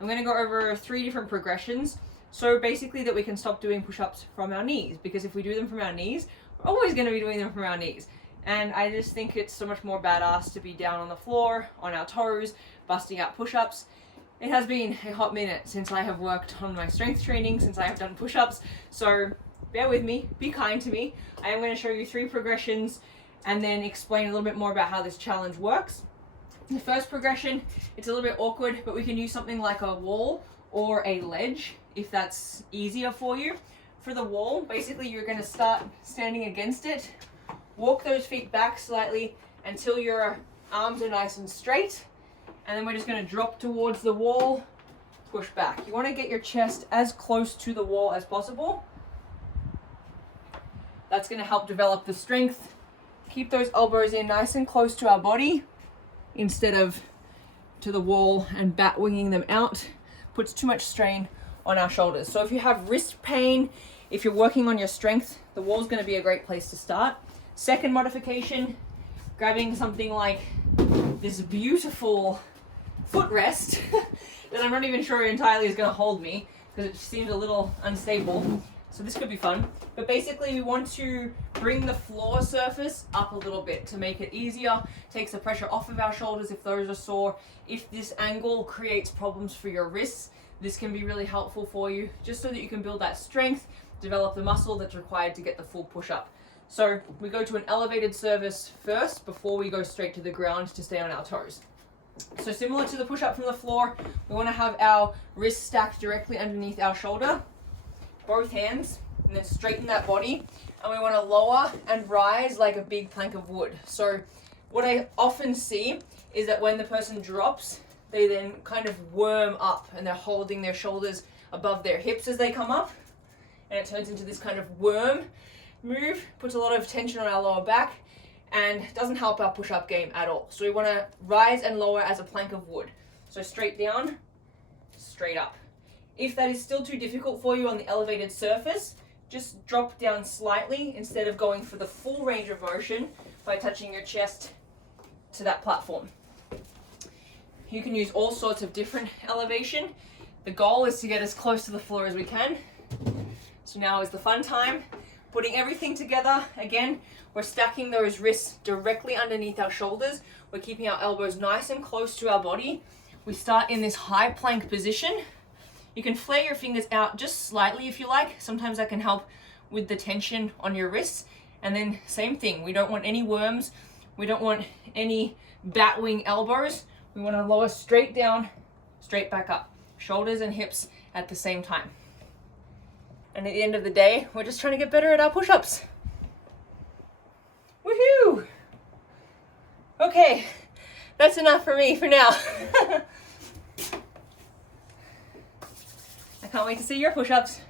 I'm going to go over 3 different progressions. So basically that we can stop doing push-ups from our knees, because if we do them from our knees, we're always going to be doing them from our knees. And I just think it's so much more badass to be down on the floor, on our toes, busting out push-ups. It has been a hot minute since I have worked on my strength training, since I have done push-ups. So bear with me, be kind to me. I am going to show you 3 progressions and then explain a little bit more about how this challenge works. The first progression, it's a little bit awkward, but we can use something like a wall or a ledge if that's easier for you. For the wall, basically you're going to start standing against it, walk those feet back slightly until your arms are nice and straight, and then we're just going to drop towards the wall, push back. You want to get your chest as close to the wall as possible. That's going to help develop the strength. Keep those elbows in nice and close to our body instead of to the wall and bat winging them out. Puts too much strain on our shoulders. So if you have wrist pain, if you're working on your strength, the wall is going to be a great place to start. Second modification, grabbing something like this beautiful footrest that I'm not even sure entirely is going to hold me because it seems a little unstable. So this could be fun. But basically we want to bring the floor surface up a little bit to make it easier, takes the pressure off of our shoulders if those are sore. If this angle creates problems for your wrists, this can be really helpful for you, just so that you can build that strength, develop the muscle that's required to get the full push-up. So we go to an elevated surface first before we go straight to the ground to stay on our toes. So similar to the push-up from the floor, we want to have our wrists stacked directly underneath our shoulder, both hands, and then straighten that body. And we want to lower and rise like a big plank of wood. So what I often see is that when the person drops, they then kind of worm up and they're holding their shoulders above their hips as they come up. And it turns into this kind of worm move, puts a lot of tension on our lower back and doesn't help our push-up game at all. So we want to rise and lower as a plank of wood. So straight down, straight up. If that is still too difficult for you on the elevated surface, just drop down slightly instead of going for the full range of motion by touching your chest to that platform. You can use all sorts of different elevation. The goal is to get as close to the floor as we can. So now is the fun time. Putting everything together. Again, we're stacking those wrists directly underneath our shoulders. We're keeping our elbows nice and close to our body. We start in this high plank position. You can flare your fingers out just slightly if you like. Sometimes that can help with the tension on your wrists. And then same thing, we don't want any worms. We don't want any bat wing elbows. We want to lower straight down, straight back up. Shoulders and hips at the same time. And at the end of the day, we're just trying to get better at our push-ups. Woohoo! Okay, that's enough for me for now. I can't wait to see your push-ups.